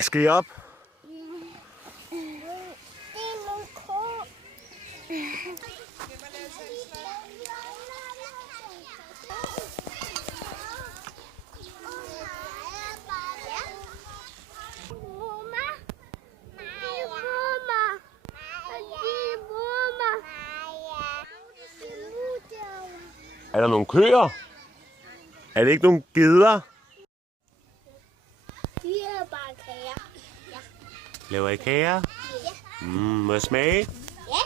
Skal I op? Er der nogle køer? Er det ikke nogle geder? De er bare kager. Ja. Laver I kager? Ja. Må jeg smage? Ja.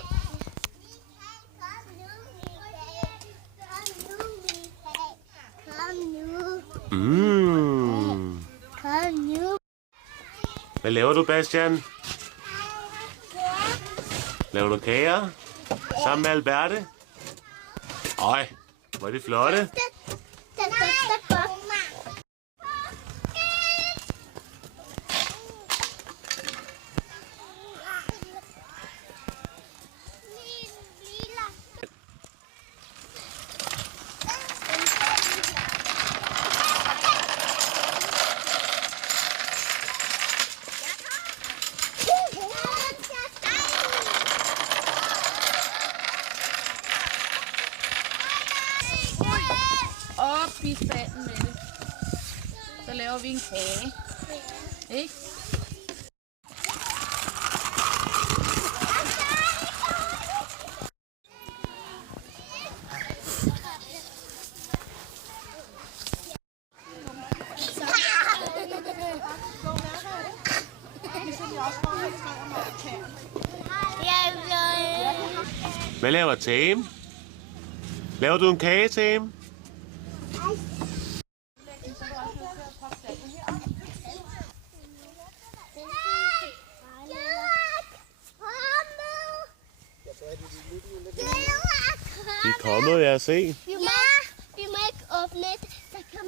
Kom nu. Hvad laver du, Bastian? Laver du kager? Sammen med Alberte? Øj, hvor er det flotte. Op i spanden med det. Så laver vi en kage. Ikke? Hvad laver Tame? Laver du en kage, Tame? De er kommet, jeg se. Vi må ikke åbne det. Så kom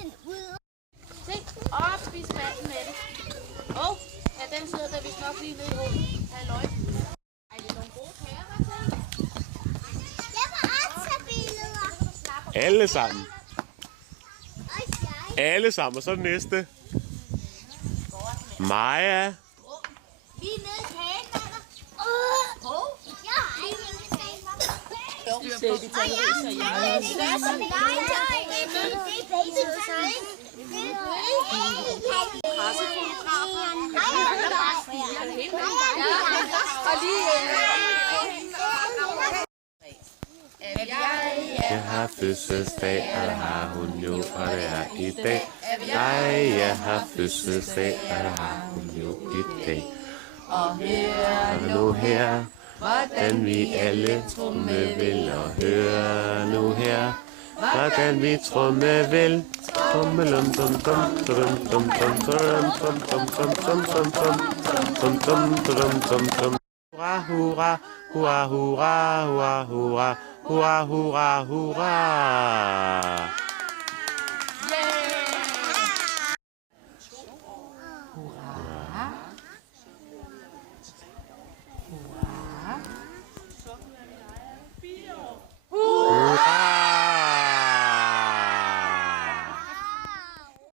den ud. Se, op i spanden med det. Ja, den sidder der vist nok lige nede i hovedet. Halløj. Ej, det er nogle gode kager, Martin. Jeg vil også tage billeder. Alle sammen. Alle sammen, og så den næste. Maja. Vi er nede i kagen, Anna. Jeg har ikke nede i kagen, Anna. Se, de tager ud seriøst. Jeg har fødselsdag, og det har hun jo, og det er i dag. Nej, jeg har fødselsdag, og det har hun jo i dag. Og nu her, hvordan vi alle trommevel, og hør nu her, hvordan vi trommevel. Trommelum dum dum dum dum dum dum dum dum dum dum dum dum dum dum dum. Hurra, hurra, hurra, hurra, hurra, hurra, hurra, hurra, hurra.